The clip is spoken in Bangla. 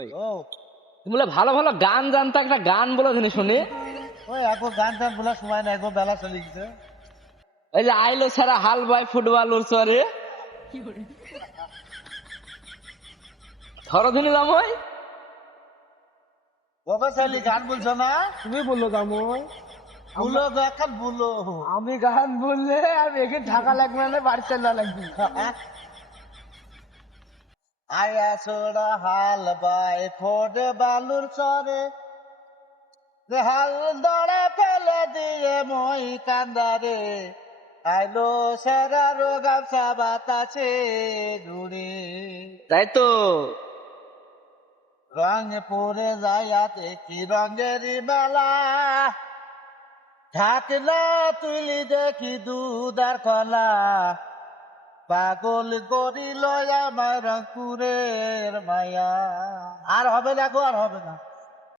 ওই ও তুমি বলে ভালো ভালো গান জানতো, একটা গান বলে দিনে শুনি। ওই এখন গান টান বলার সময় না, এখন বেলা চলে গেছে। ওই যে আইলো সারা হাল বাই ফুটবল উড়ছরে ধরো দিনে দাম হয়। বাবা চাইলি গান বলছো না? তুমি বললো জামাই। বুলো তো এখন বুলো। আমি গান বললে আমি এখানে ঢাকা লাগবে না, বাড়ি চলা লাগবে। আয়া ছোড়া হাল বাই ফোট বালুর চরে, হাল দড়ে ফেলে দিয়ে মই কান্দারে, আইলো সেরা গামছা বাতাসে ঘুরে, তাই তো। রঙ পরে যাইয়াতে কি রঙেরই মেলা, ঢাকনা তুলি দেখি দুধার কলা, পাগল করিল আমার রংপুরের মায়া। আর হবে না গো, আর হবে না।